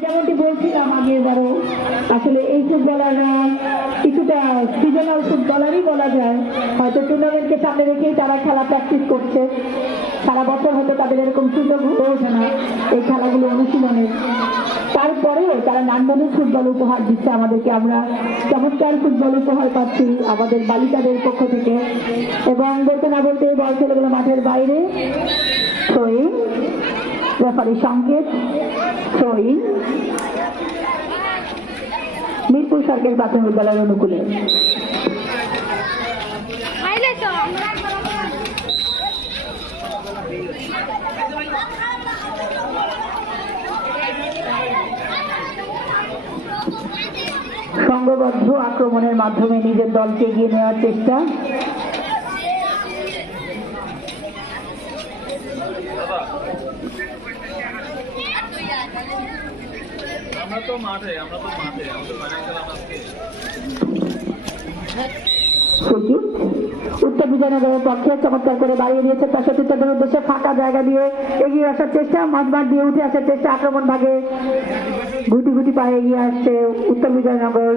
যেমনটি বলছিলাম আগে এবারও আসলে এই ফুটবলাররা কিছুটা সিজনাল ফুটবলারই বলা যায়। হয়তো টুর্নামেন্টকে সামনে রেখেই তারা খেলা প্র্যাকটিস করছে, সারা বছর হয়তো তাদের এরকম সুযোগ হয়ে ওঠে না এই খেলাগুলো অনুশীলনের। তারপরেও তারা নান্দনিক ফুটবল উপহার দিচ্ছে আমাদেরকে। আমরা চমৎকার ফুটবল উপহার পাচ্ছি আমাদের বালিকাদের পক্ষ থেকে। এবং বলতে না বলতে বল চলে গেল মাঠের বাইরে। থ্রোইং, রেফারি সংকেত, থ্রোইং মিরপুর সরকারি প্রাথমিক বিদ্যালয়ের অনুকূলে। সংঘবদ্ধ আক্রমণের মাধ্যমে নিজের দলকে এগিয়ে নেওয়ার চেষ্টা। উত্তর বিজয়নগরের পক্ষে চমৎকার করে বাড়িয়ে দিয়েছে তার সতীর্থদের উদ্দেশ্যে ফাঁকা জায়গা দিয়ে এগিয়ে আসার চেষ্টা, মাঝমাঠ দিয়ে উঠে আসার চেষ্টা, আক্রমণ ভাগে গুটি গুটি পায়ে এগিয়ে আসছে উত্তর বিজয়নগর।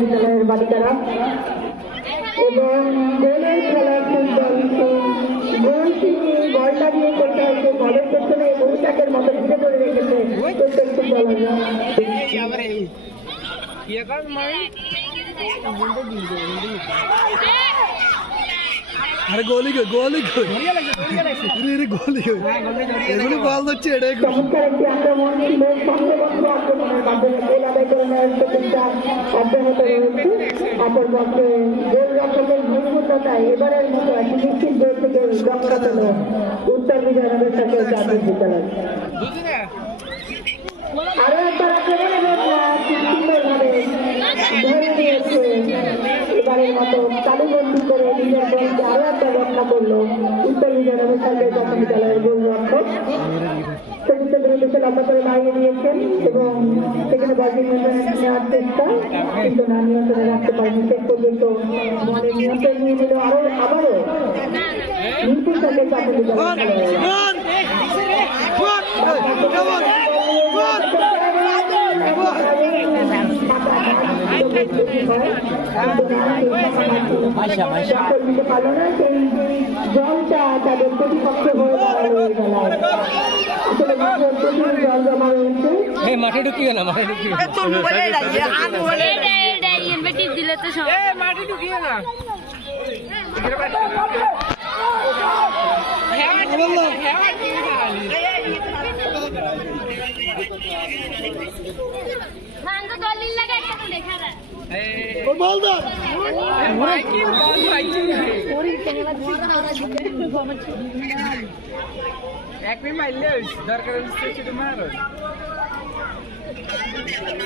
বিদ্যালয়ের বালিকারা এবং গোলের খেলা বলটা দিয়ে করতে হয়েছে বলের পেছনে বৈশাখের মতো ঘিরে ধরে রেখেছে প্রত্যেক ফুটবলাররা। আরে গোলি গোলি গোলি এগুলো বল হচ্ছে এটা চমৎকার একটি আক্রমণ ছিল, সংঘবদ্ধ আক্রমণের মাধ্যমে গোল আদায় করে নেওয়ার চেষ্টা অব্যাহত রয়েছে। অপরপক্ষে গোলরক্ষকের ভুলপূর্ণতায় এবারের মতো একটি নিশ্চিত গোল থেকে রক্ষা পেল উত্তর বিজয়নগর সরকারি প্রাথমিক বিদ্যালয়। আরো একবার আক্রমণ সুন্দরভাবে ধরে নিয়েছে এবারের মতো তালুবন্দি করে নিজের দলকে আরো একবার রক্ষা করলো উত্তর বিজয়নগর সরকারি প্রাথমিক বিদ্যালয়ের গোলরক্ষক। সতীর্থদের উদ্দেশ্যে লম্বা করে বাড়িয়ে দিয়েছেন এবং সেখানে বল নেওয়ার চেষ্টা, কিন্তু না নিয়ন্ত্রণে রাখতে পারেনি। শেষ পর্যন্ত বলের নিয়ন্ত্রণ নিয়ে নিল আবারও মিরপুর সরকারি প্রাথমিক বিদ্যালয়। জলটা তাদের প্রতিপক্ষ হয়ে দাঁড়ালো জল জমা রয়েছে। মাঠে ঢুকিয়ে না মাঠে ঢুকিয়ে দিলে তো মাঠে ঢুকিয়ে না এক মাইলে দরকার